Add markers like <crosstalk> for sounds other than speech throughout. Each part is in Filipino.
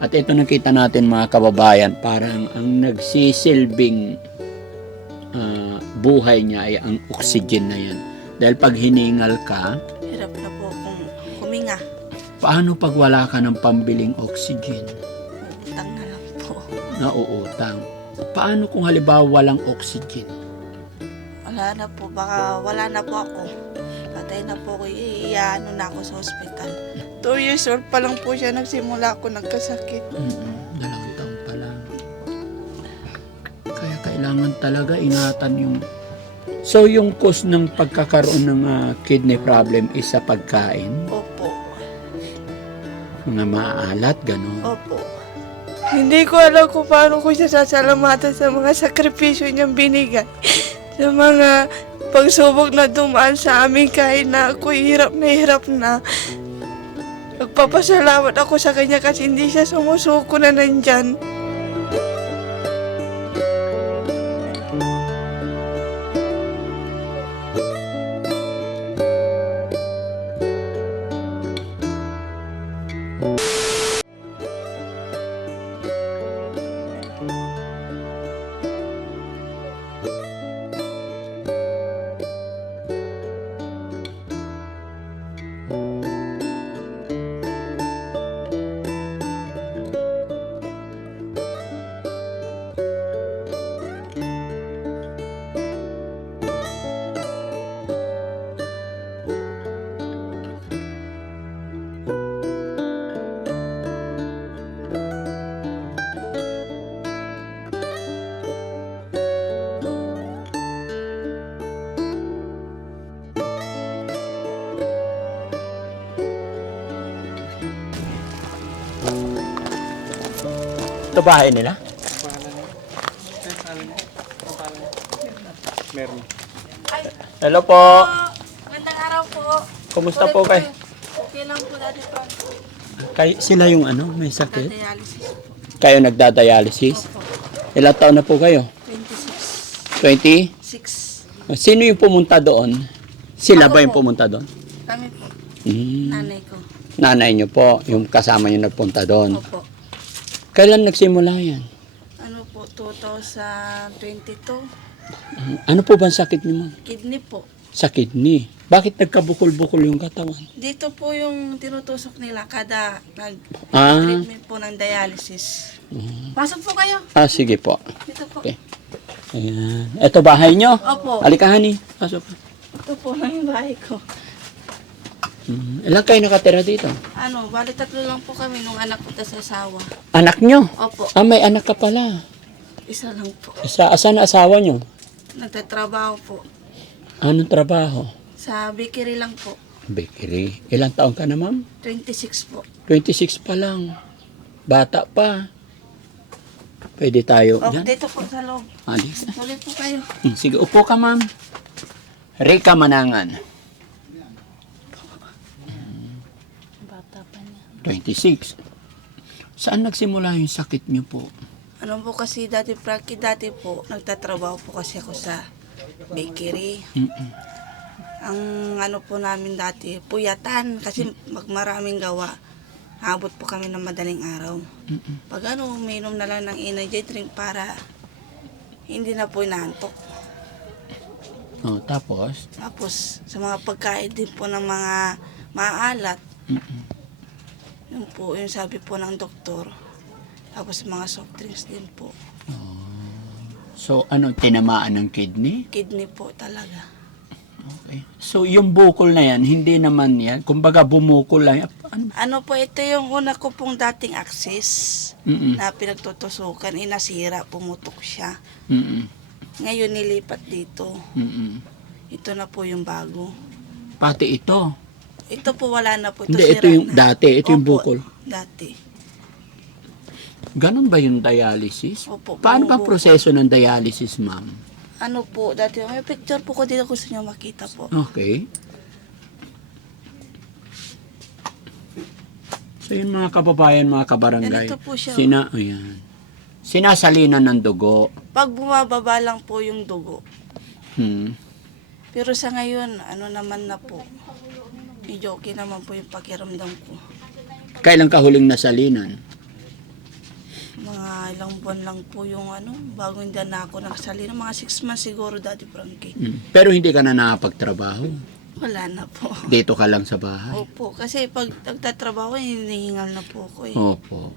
At ito nakita natin mga kababayan, parang ang nagsisilbing ah, buhay niya ay ang oxygen na yan. Dahil pag hiningal ka, Hirap na po kung huminga. paano pag wala ka ng pambiling oxygen? Utang na lang po. Nauutang. Paano kung halimbawa walang oxygen? Wala na po. Baka wala na po ako. Patay na po ako. Iyaano na ako sa ospital. Two years old pa lang po siya. Nagsimula ako nagkasakit. Mm-mm, dalawang taon pa lang. Kaya kailangan talaga ingatan yung... So, yung cause ng pagkakaroon ng ah, kidney problem is sa pagkain, Opo. mga maalat, gano'n. Opo. Hindi ko alam kung paano ko siya sasalamatan sa mga sakripisyo niyang binigay. <laughs> sa mga pagsubok na dumaan sa amin kahit na ako hirap na hirap na. Nagpapasalamat ako sa kanya kasi hindi siya sumusuko na nandyan. Ito bahay nila? Meron. Hello po. Magandang araw po. Kumusta po kay? Okay lang po dati po. kay sila yung ano, may sakit? Dialysis po. Kayo nagdadialysis? Opo. Ilang taon na po kayo? 26. 20? 6. Sino yung pumunta doon? Sila Ako ba yung po. pumunta doon? Kami po. Hmm. Nanay ko. Nanay niyo po, yung kasama niyo nagpunta doon. Opo. Kailan nagsimula yan? Ano po, 2022. Ano po ba ang sakit niyo, ma'am? Kidney po. Sa kidney. Bakit nagkabukol-bukol yung katawan? Dito po yung tinutusok nila kada Ah, nag-treatment po ng dialysis. Pasok po kayo. ah sige po. Dito po. Okay. Ayan. Ito bahay niyo? Opo. Halika, honey. Pasok. Ito po lang yung bahay ko. Hmm. Ilan kayo nakatira dito? Ano, bali tatlo lang po kami nung anak ko tas asawa. Anak niyo? Opo, Ah, may anak ka pala. isa lang po. Sa, asan na asawa niyo? Nagtatrabaho po. Anong trabaho? Sa bakery lang po. Bakery. Ilang taon ka na, ma'am? 26 po. 26 pa lang. Bata pa. Pwede tayo Oh, dyan? dito po sa loob. Alis. Tuloy po kayo. Hmm, Sige, upo ka, ma'am. Rika Manangan. Bata pa niya. 26. Saan nagsimula yung sakit niyo po? Ano po kasi dati, Frankie, dati po, nagtatrabaho po kasi ako sa bakery. Mm-mm. Ang ano po namin dati, puyatan kasi magmaraming gawa. Abot po kami ng madaling araw. Mm-mm. Pag ano, uminom na lang ng energy drink para hindi na po inaantok. Oh, tapos? Tapos, sa mga pagkain din po ng mga maalat, Mm-mm. Yun po, yung sabi po ng doktor. Tapos mga soft drinks din po. So, ano, tinamaan ng kidney? Kidney po talaga. Okay. So, yung bukol na yan, hindi naman yan. Kumbaga, bumukol lang. Ano? Ano po, ito yung una ko pong dating access Mm-mm. na pinagtutusukan. Inasira, pumutok siya. Mm-mm. Ngayon nilipat dito. Mm-mm. Ito na po yung bago. Pati ito. Ito po wala na po. Ito Hindi, ito yung na. dati. Ito yung Opo, bukol. Dati. Ganon ba yung dialysis? Opo. Paano ba bumubukol. proseso ng dialysis, ma'am? Ano po, dati may picture po ko dito gusto nyo makita po. Okay. So yun mga kababayan, mga kabarangay. Ganito po siya. Sina, ayan. Sinasalinan ng dugo. Pag bumababa lang po yung dugo. Hmm. Pero sa ngayon, ano naman na po. Medyo okay naman po yung pakiramdam ko. Kailan ka huling nasalinan? mga ilang buwan lang po yung ano, bago hindi na ako nakasalina. Mga 6 months siguro, Daddy Frankie. Mm. Pero hindi ka na nakapagtrabaho. Wala na po. Dito ka lang sa bahay. Opo, kasi pag nagtatrabaho, hinihingal na po ako eh. Opo.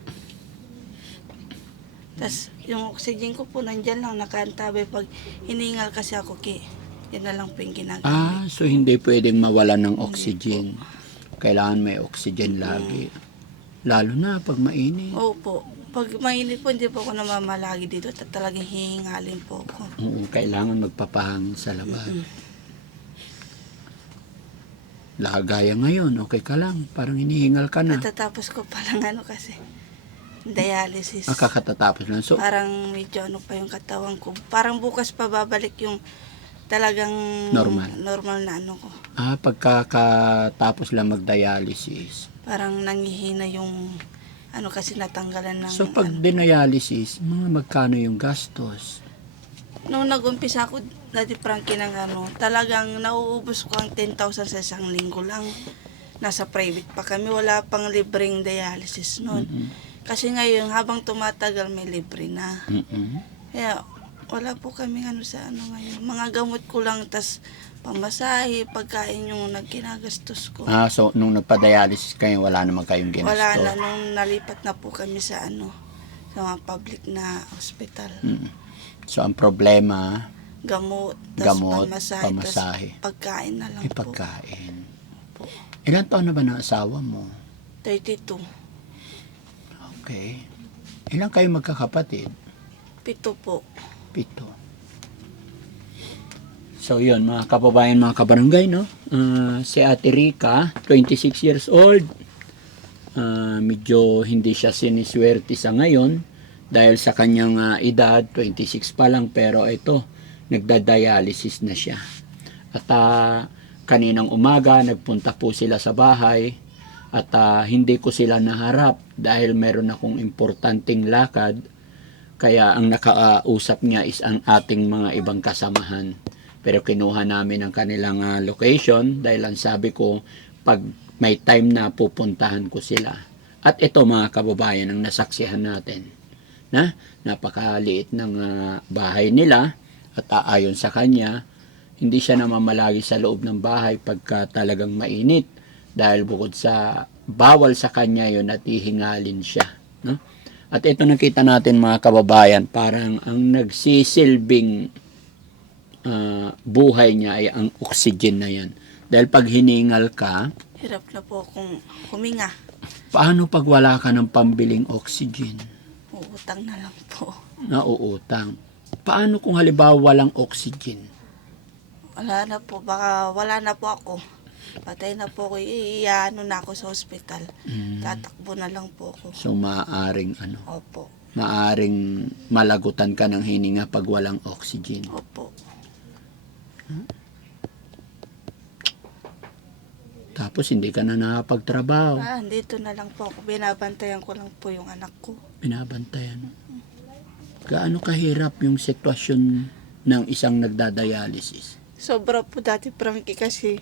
Tapos yung oxygen ko po nandyan lang, nakaantabi. Pag hiningal kasi ako, ki, yan na lang po yung ginagawa. Ah, so hindi pwedeng mawalan ng oxygen. Kailangan may oxygen lagi. Lalo na pag mainit. Opo. Pag mainit po, hindi po ako namamalagi dito. At talagang hihingalin po ako. Oo, kailangan magpapahangin sa labas. Lagaya ngayon, okay ka lang. Parang hinihingal ka na. Natatapos ko palang ano kasi, dialysis. Ah, kakatatapos lang. So, Parang medyo ano pa yung katawan ko. Parang bukas pa babalik yung talagang Normal. normal na ano ko. ah, pagkakatapos lang mag-dialysis. Parang nangihina yung ano kasi natanggalan ng So, pag ano. dinialysis, mga magkano yung gastos? Nung nag-umpisa ako, Daddy Frankie ng ano, talagang nauubos ko ang 10,000 sa isang linggo lang. Nasa private pa kami, wala pang libreng dialysis noon. Mm-mm. Kasi ngayon, habang tumatagal, may libre na. Mm-mm. Kaya, wala po kami ano sa ano ngayon. Mga gamot ko lang, tas pamasahe, pagkain yung nagkinagastos ko. Ah, so, nung nagpa-dialysis kayo, wala naman kayong ginastos? wala na, nung nalipat na po kami sa ano, sa mga public na hospital. Mm. So, ang problema, Gamot, tas Gamot, pamasahe, pamasahe. tas pagkain na lang ay po. pagkain. po. Ilan taon na ba ng asawa mo? 32. Okay. Ilan kayo magkakapatid? Pito po. Pito. So yun, mga kababayan, mga kabarangay, no? Ah, si Ate Rica, 26 years old. Ah, medyo hindi siya siniswerte sa ngayon dahil sa kanyang ah, edad, 26 pa lang, pero ito, nagda-dialysis na siya. At ah, kaninang umaga, nagpunta po sila sa bahay at ah, hindi ko sila naharap dahil meron akong importanteng lakad kaya ang nakausap niya is ang ating mga ibang kasamahan. Pero kinuha namin ang kanilang ah, location dahil ang sabi ko, pag may time na pupuntahan ko sila. At ito mga kababayan ang nasaksihan natin. Na napakaliit ng ah, bahay nila at aayon sa kanya, hindi siya namamalagi sa loob ng bahay pagka talagang mainit dahil bukod sa bawal sa kanya yon at ihingalin siya. At ito nakita natin mga kababayan, parang ang nagsisilbing ah, buhay niya ay ang oxygen na yan. Dahil pag hiningal ka, Hirap na po akong huminga. paano pag wala ka ng pambiling oxygen? Uutang na lang po. Nauutang. Paano kung halimbawa walang oxygen? Wala na po. Baka wala na po ako. Patay na po ako. Iiyano na ako sa hospital. Mm. Tatakbo na lang po ako. So maaring ano, Opo. maaring malagutan ka ng hininga pag walang oxygen. Opo. Tapos hindi ka na nakapagtrabaho. Ah, dito na lang po ako. Binabantayan ko lang po yung anak ko. Binabantayan. Gaano kahirap yung sitwasyon ng isang nagdadialysis? Sobra po dati, Frankie, kasi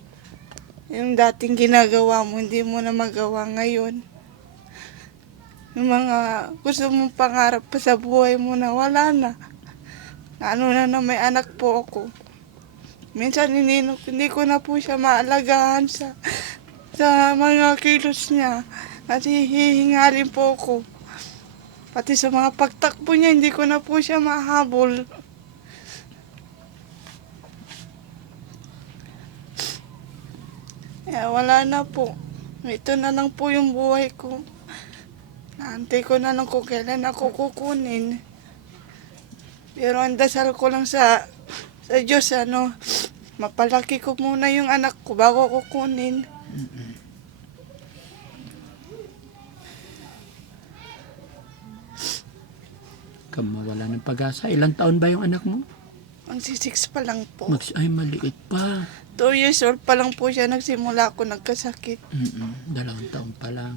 yung dating ginagawa mo, hindi mo na magawa ngayon. Yung mga gusto mong pangarap pa sa buhay mo na wala na. Ano na na may anak po ako. Minsan hindi, hindi ko na po siya maalagaan sa, sa mga kilos niya. Kasi hihingalin po ako. Pati sa mga pagtakbo niya, hindi ko na po siya mahabol. Kaya wala na po. Ito na lang po yung buhay ko. Naantay ko na lang kung kailan ako kukunin. Pero ang dasal ko lang sa, sa Diyos, ano, mapalaki ko muna yung anak ko bago kukunin. Kamawala ng pag-asa. Ilang taon ba yung anak mo? Ang sisix pa lang po. Mags ay, maliit pa. Two years old pa lang po siya nagsimula ako nagkasakit. Mm-mm, dalawang taon pa lang.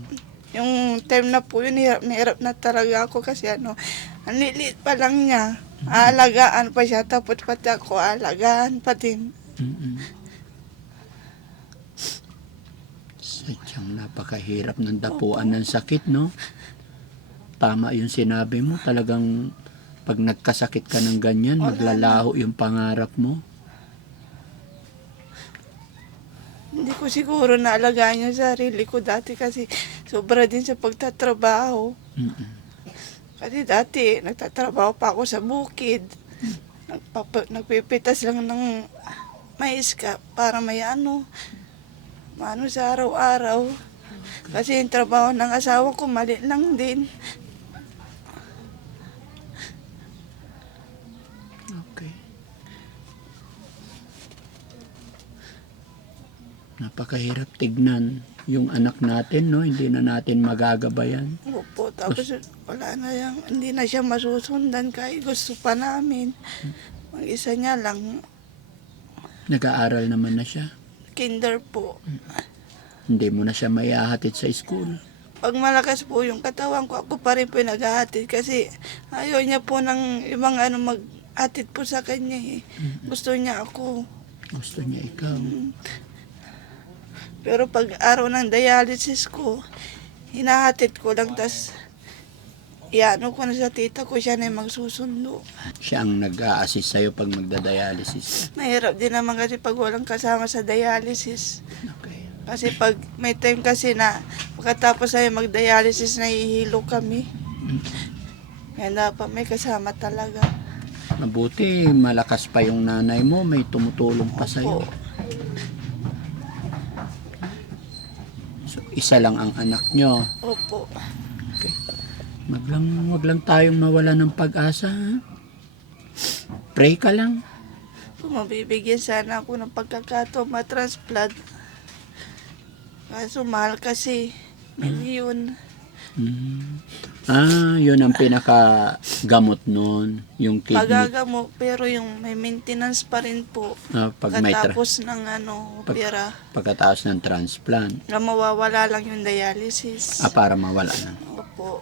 Yung time na po yun, hirap na hirap na talaga ako kasi ano, ang lilit pa lang niya. Aalagaan pa siya, tapos pati ako aalagaan pa din. Mm-mm. Sadyang napakahirap ng dapuan ng sakit, no? tama yung sinabi mo. Talagang pag nagkasakit ka ng ganyan, Wala maglalaho yung pangarap mo. Hindi ko siguro naalagaan yung sarili ko dati kasi sobra din sa pagtatrabaho. Mm-mm. Kasi dati, nagtatrabaho pa ako sa bukid. Nagpapa, nagpipitas lang ng mais ka para may ano, maano sa araw-araw. Kasi yung trabaho ng asawa ko, mali lang din. Napakahirap tignan yung anak natin, no? Hindi na natin magagabayan. Opo, tapos wala na yung, hindi na siya masusundan kahit gusto pa namin. Ang isa niya lang, Nag-aaral naman na siya. kinder po. Hindi mo na siya maiahatid sa school. Pag malakas po yung katawan ko, ako pa rin po yung naghahatid kasi ayaw niya po ng ibang ano maghatid po sa kanya eh. Gusto niya ako. Gusto niya ikaw. Pero pag araw ng dialysis ko, hinahatid ko lang tas iano ko na sa tita ko, siya na yung magsusundo. Siya ang nag-a-assist sa'yo pag magda-dialysis. Mahirap din naman kasi pag walang kasama sa dialysis. Okay. Kasi pag may time kasi na pagkatapos ay mag-dialysis, nahihilo kami. Kaya dapat may kasama talaga. Mabuti, malakas pa yung nanay mo, may tumutulong pa sa'yo. Po. So, isa lang ang anak nyo. Opo. Okay. Maglang, wag lang tayong mawala ng pag-asa. ha? Pray ka lang. Kung mabibigyan sana ako ng pagkakataon matransplant. Kaso mahal kasi. Milyon. Mm. Ah, yun ang pinaka-gamot nun. Yung kidney. Magagamo, pero yung may maintenance pa rin po. Ah, pag may tra- Pagkatapos ng ano, Pag- pagkatapos ng transplant. Na mawawala lang yung dialysis. Ah, para mawala na. Opo.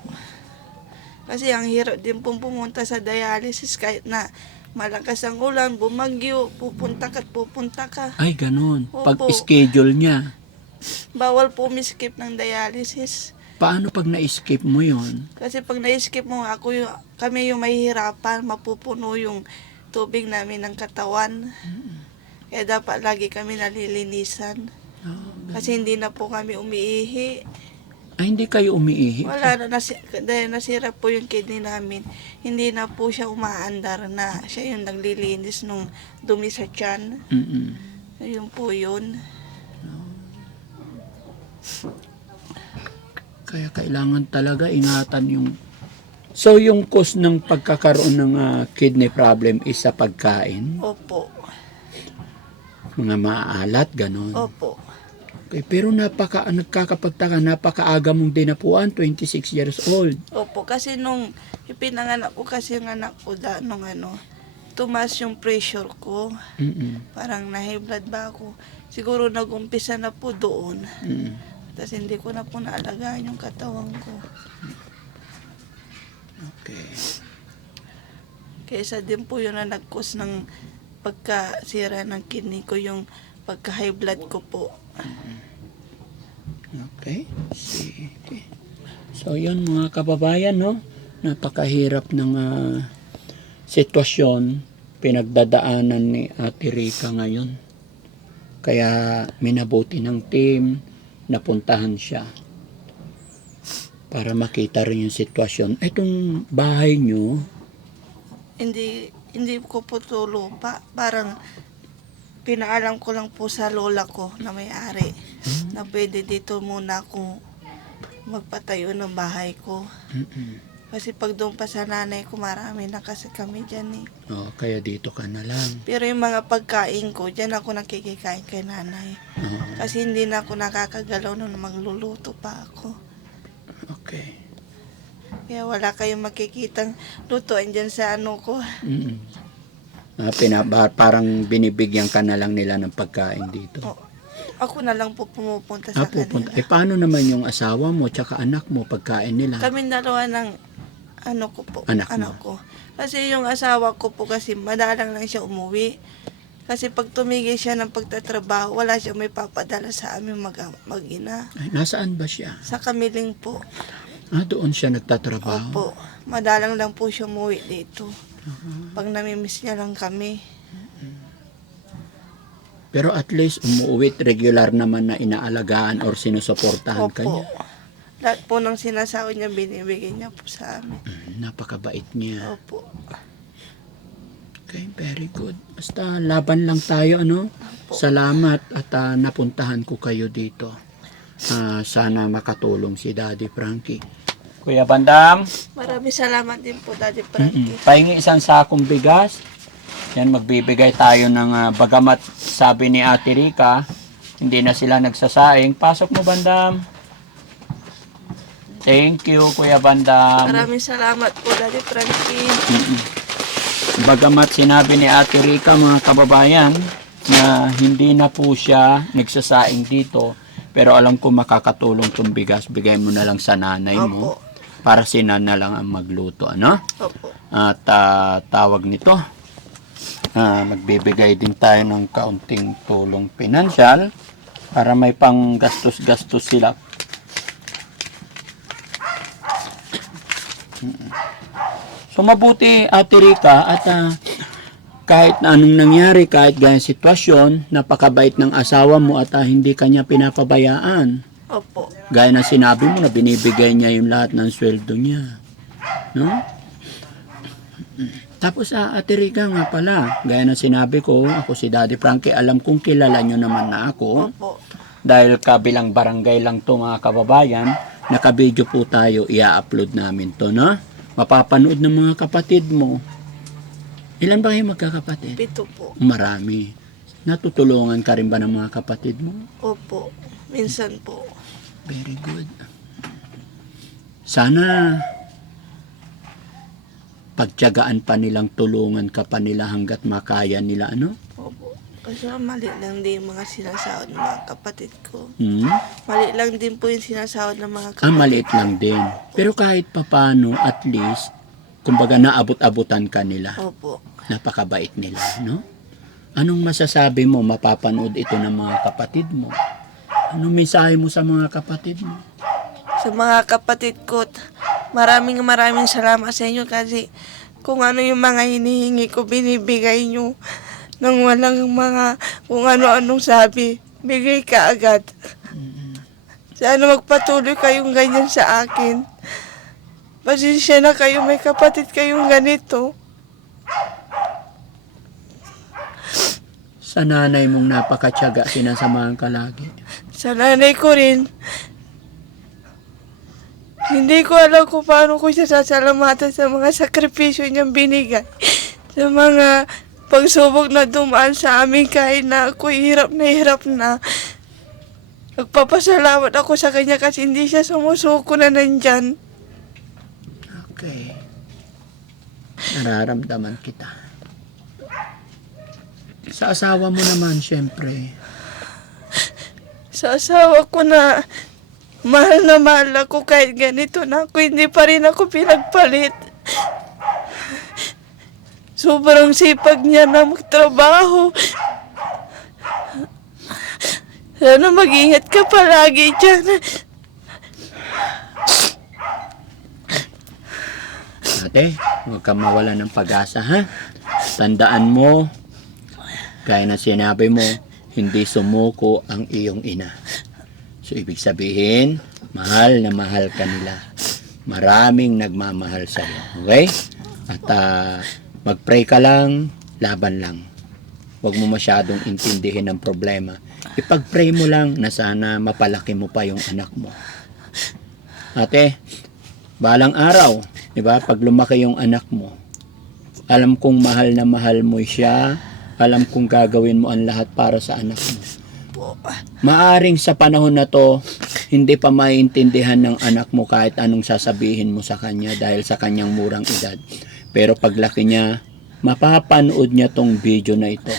Kasi ang hirap din pong pumunta sa dialysis kahit na malakas ang ulan, bumagyo, pupunta ka at pupunta ka. Ay, ganun. Pag Opo. schedule niya. Bawal po miskip ng dialysis. Paano pag na-skip mo yon? Kasi pag na-skip mo, ako yung, kami yung mahihirapan, mapupuno yung tubig namin ng katawan. Kaya dapat lagi kami nalilinisan. Kasi hindi na po kami umiihi. Ay, hindi kayo umiihi. Wala na, nasi, dahil nasira po yung kidney namin. Hindi na po siya umaandar na siya yung naglilinis nung dumi sa tiyan. Mm-mm. Ayun po yun. Kaya kailangan talaga ingatan yung... So, yung cause ng pagkakaroon ng ah, kidney problem is sa pagkain? Opo. Mga maalat, ganon. Opo. Okay, pero napaka, nagkakapagtaka, napakaaga mong dinapuan, 26 years old. Opo. Kasi nung ipinanganak ko kasi yung anak ko da, nung ano, tumas yung pressure ko. Mm-mm. Parang na-high blood ba ako. Siguro nag-umpisa na po doon. Mm-mm. Tapos hindi ko na po naalagaan yung katawan ko. Okay. Kaysa din po yun na nag-cause ng pagkasira ng kidney ko, yung pagka-high blood ko po. Okay. Sige. So, yun mga kababayan, no? Napakahirap ng ah, sitwasyon pinagdadaanan ni Ate Rica ngayon. Kaya minabuti ng team, napuntahan siya para makita rin yung sitwasyon. Itong bahay nyo, Hindi, hindi ko po to lupa. Parang pinaalam ko lang po sa lola ko na may-ari na pwede dito muna ako magpatayo ng bahay ko. mm-mm. Kasi pag doon pa sa nanay ko, marami na kasi kami dyan eh. oh, kaya dito ka na lang. Pero yung mga pagkain ko, dyan ako nakikikain kay nanay. Oo. Kasi hindi na ako nakakagalaw nung magluluto pa ako. okay. Kaya wala kayong makikitang lutuan dyan sa ano ko. Mm-mm. Ah, pinaba, parang binibigyan ka na lang nila ng pagkain dito. O, ako na lang po pumupunta sa Ah, pupunta. kanila. Eh, paano naman yung asawa mo tsaka anak mo pagkain nila? Kami dalawa ng ano ko po, Anak mo. ko. Kasi yung asawa ko po kasi madalang lang siya umuwi. Kasi pag tumigil siya ng pagtatrabaho, wala siya may papadala sa amin mag, mag-ina. Ay, nasaan ba siya? Sa kamiling po. Ah, doon siya nagtatrabaho. Opo. Madalang lang po siya umuwi dito. Pag namimiss niya lang kami. Pero at least umuwi regular naman na inaalagaan or sinusuportahan Opo. kanya. Lahat po ng sinasahod niya, binibigay niya po sa amin. Mm, Napakabait niya. Opo. Okay, very good. Basta laban lang tayo, ano? Salamat at ah, napuntahan ko kayo dito. Ah, sana makatulong si Daddy Frankie. Kuya Bandam, Maraming salamat din po, Daddy mm Frankie. pahingi isang sakong bigas. Yan, magbibigay tayo ng ah, bagamat sabi ni Ate Rica, hindi na sila nagsasaing. Pasok mo, Bandam. Thank you, Kuya Bandam. Maraming salamat po, Daddy Frankie. Mm-mm. Bagamat sinabi ni Ate Rica mga kababayan na hindi na po siya nagsasaing dito pero alam ko makakatulong tong bigas bigay mo na lang sa nanay mo Opo. para si nana lang ang magluto ano Opo. at ah, tawag nito ah, magbibigay din tayo ng kaunting tulong pinansyal para may pang gastos-gastos sila So mabuti Ate Rica at ah, kahit na anong nangyari, kahit ganyan sitwasyon, napakabait ng asawa mo at ah, hindi kanya pinapabayaan. Opo. Gaya na sinabi mo na binibigay niya yung lahat ng sweldo niya. No? Tapos sa Ate Rica nga pala, gaya na sinabi ko, ako si Daddy Frankie, alam kong kilala nyo naman na ako. Opo. Dahil kabilang barangay lang to mga kababayan, nakabidyo po tayo, i-upload namin to, no? Mapapanood ng mga kapatid mo. Ilan ba kayo magkakapatid? Pito po. Marami. Natutulungan ka rin ba ng mga kapatid mo? Opo. Minsan po. Very good. Sana pagtyagaan pa nilang tulungan ka pa nila hanggat makaya nila, ano? Opo. Kasi mali lang din yung mga sinasahod ng mga kapatid ko. Hmm? Mali lang din po yung sinasahod ng mga Ah, kapatid. maliit lang din. Pero kahit papano, at least, kumbaga naabot-abutan ka nila. Opo. Napakabait nila, no? Anong masasabi mo, mapapanood ito ng mga kapatid mo? Anong mensahe mo sa mga kapatid mo? Sa mga kapatid ko, maraming maraming salamat sa inyo kasi kung ano yung mga hinihingi ko, binibigay nyo nang walang mga kung ano-anong sabi. Bigay ka agad. Sana magpatuloy kayong ganyan sa akin. Pasensya na kayo, may kapatid kayong ganito. Sa nanay mong napakatyaga, sinasamahan ka lagi. Sa nanay ko rin. Hindi ko alam kung paano ko siya sasalamatan sa mga sakripisyo niyang binigay. Sa mga pagsubok na dumaan sa amin kahit na ako hirap na hirap na. Nagpapasalamat ako sa kanya kasi hindi siya sumusuko na nandyan. Okay. Nararamdaman kita. Sa asawa mo naman, syempre. Sa asawa ko na mahal na mahal ako kahit ganito na ako, hindi pa rin ako pinagpalit. Sobrang sipag niya na magtrabaho. Sana mag-ingat ka palagi dyan. Ate, huwag kang mawala ng pag-asa, ha? Tandaan mo, gaya na sinabi mo, hindi sumuko ang iyong ina. So, ibig sabihin, mahal na mahal ka nila. Maraming nagmamahal sa iyo. Okay? At ah, mag-pray ka lang, laban lang. Huwag mo masyadong intindihin ang problema. Ipag-pray mo lang na sana mapalaki mo pa yung anak mo. Ate, balang araw, di ba, pag lumaki yung anak mo, alam kong mahal na mahal mo siya, alam kong gagawin mo ang lahat para sa anak mo. Maaring sa panahon na to, hindi pa maiintindihan ng anak mo kahit anong sasabihin mo sa kanya dahil sa kanyang murang edad. Pero paglaki niya, mapapanood niya tong video na ito.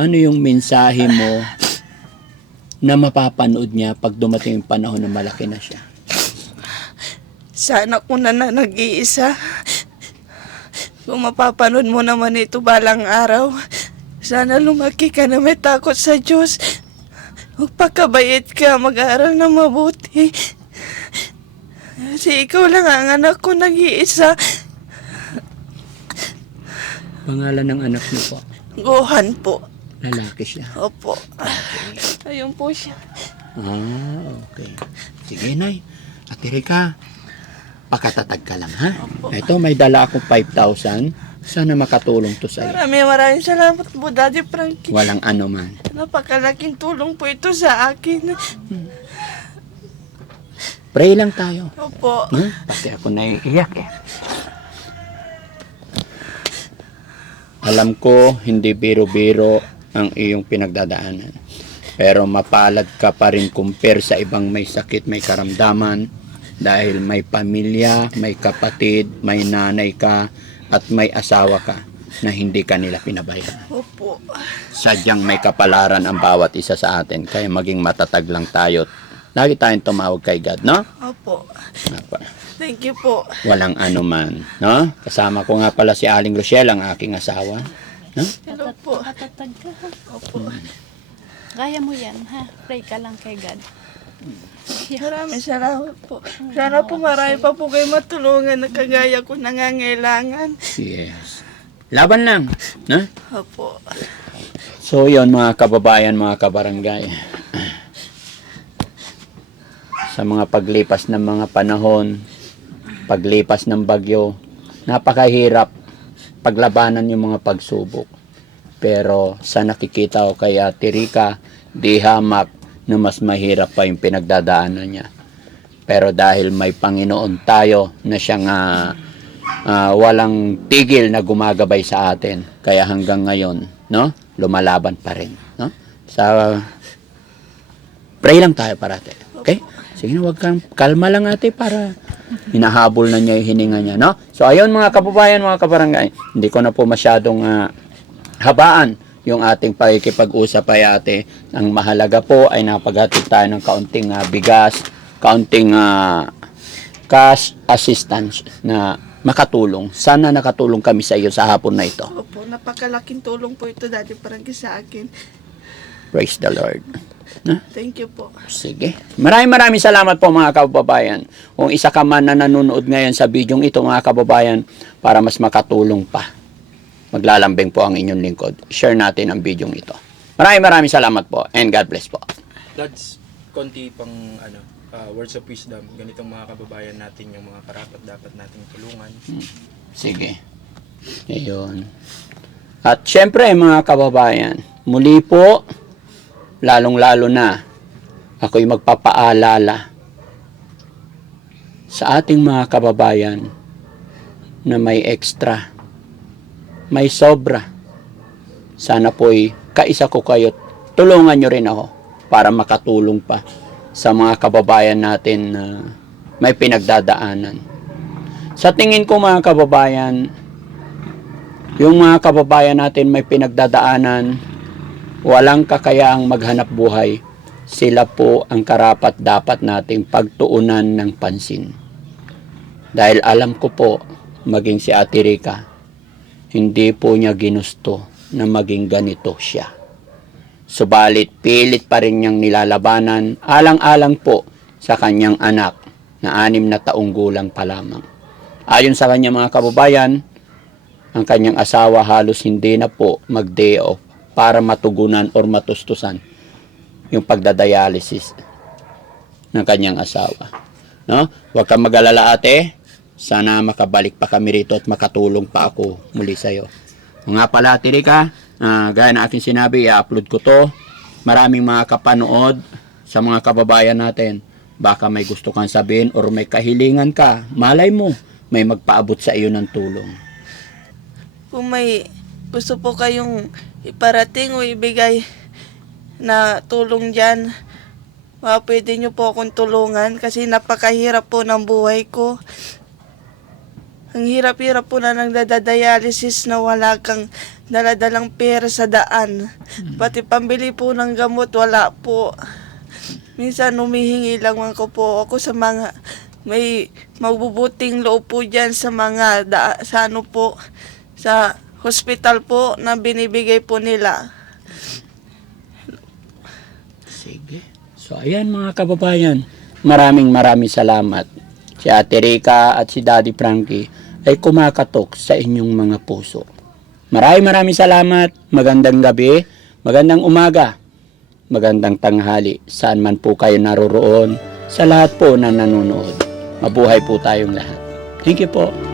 Ano yung mensahe mo na mapapanood niya pag dumating yung panahon na malaki na siya? Sana ko na na nag-iisa. Kung mapapanood mo naman ito balang araw, sana lumaki ka na may takot sa Diyos. Magpakabait ka, mag-aaral na mabuti. Kasi ikaw lang ang anak ko nag-iisa. Pangalan ng anak niyo po. Gohan po. Lalaki siya. Opo. Ayun po siya. Ah, okay. Sige, Nay. Ate Rika, pakatatag ka lang, ha? Ito, may dala akong 5,000. Sana makatulong to sa'yo. Maraming maraming salamat po, Daddy Frankie. Walang ano man. Napakalaking tulong po ito sa akin. Pray lang tayo. Opo. Hmm? Pati ako naiiyak eh. Alam ko, hindi biro-biro ang iyong pinagdadaanan. Pero mapalad ka pa rin compare sa ibang may sakit, may karamdaman. Dahil may pamilya, may kapatid, may nanay ka, at may asawa ka na hindi ka nila pinabayaan. Opo. Sadyang may kapalaran ang bawat isa sa atin. Kaya maging matatag lang tayo. Lagi tayong tumawag kay God, no? Opo. Napa. Thank you po. Walang anuman, no? Kasama ko nga pala si Aling Rochelle, ang aking asawa. No? Hello po. Katatag ka. Opo. Kaya mo yan, ha? Pray ka lang kay God. Maraming salamat po. Sana po marami pa po kayo matulungan na kagaya ko nangangailangan. Yes. Laban lang, no? Opo. So, yon mga kababayan, mga kabarangay. Sa mga paglipas ng mga panahon, paglipas ng bagyo, napakahirap paglabanan yung mga pagsubok. Pero sa nakikita ko kay Ate Rica, di hamak na mas mahirap pa yung pinagdadaanan niya. Pero dahil may Panginoon tayo na siyang ah, ah, walang tigil na gumagabay sa atin, kaya hanggang ngayon, no? Lumalaban pa rin, no? Sa pray lang tayo parate. Okay? Sige wag kang kalma lang ate para hinahabol na niya yung hininga niya, no? So ayun mga kababayan, mga kabarangay, hindi ko na po masyadong ah, habaan yung ating pakikipag-usap ay ate. Ang mahalaga po ay napaghatid tayo ng kaunting ah, bigas, kaunting ah, cash assistance na makatulong. Sana nakatulong kami sa iyo sa hapon na ito. Opo. Napakalaking tulong po ito, Daddy Frankie, sa akin. Praise the Lord. No? Thank you po. Sige. Maraming maraming salamat po mga kababayan. Kung isa ka man na nanonood ngayon sa bidyong ito mga kababayan para mas makatulong pa. Maglalambing po ang inyong lingkod. Share natin ang bidyong ito. Maraming maraming salamat po and God bless po. Dads, konti pang ano, ah, words of wisdom. Ganitong mga kababayan natin yung mga karapat dapat nating tulungan. Sige. Ayun. At syempre mga kababayan, muli po, lalong-lalo na, ako'y magpapaalala sa ating mga kababayan na may extra, may sobra. Sana po'y kaisa ko kayo, tulungan nyo rin ako para makatulong pa sa mga kababayan natin na may pinagdadaanan. Sa tingin ko mga kababayan, yung mga kababayan natin may pinagdadaanan, walang kakayaang maghanap buhay, sila po ang karapat dapat nating pagtuunan ng pansin. Dahil alam ko po, maging si Ate Rica, hindi po niya ginusto na maging ganito siya. Subalit, pilit pa rin niyang nilalabanan, alang-alang po sa kanyang anak na anim na taong gulang pa lamang. Ayon sa kanyang mga kababayan, ang kanyang asawa halos hindi na po mag-day off para matugunan or matustusan yung pagdadialysis ng kanyang asawa. No? Huwag kang mag-alala ate. Sana makabalik pa kami rito at makatulong pa ako muli sa iyo. Nga pala, Tirika, ah, gaya na aking sinabi, i-upload ko to. Maraming mga kapanood sa mga kababayan natin. Baka may gusto kang sabihin or may kahilingan ka. Malay mo, may magpaabot sa iyo ng tulong. Kung may gusto po kayong iparating o ibigay na tulong dyan, mga pwede nyo po akong tulungan kasi napakahirap po ng buhay ko. Ang hirap-hirap po na nang dadadialysis na wala kang daladalang pera sa daan. Pati pambili po ng gamot, wala po. Minsan humihingi lang ako po ako sa mga may mabubuting loob po dyan sa mga da, sa ano po, sa hospital po na binibigay po nila. Sige. So, ayan mga kababayan. Maraming maraming salamat. si Ate Rica at si Daddy Frankie ay kumakatok sa inyong mga puso. Maraming maraming salamat. Magandang gabi, magandang umaga, magandang tanghali. Saan man po kayo naroroon, sa lahat po na nanonood. Mabuhay po tayong lahat. Thank you po.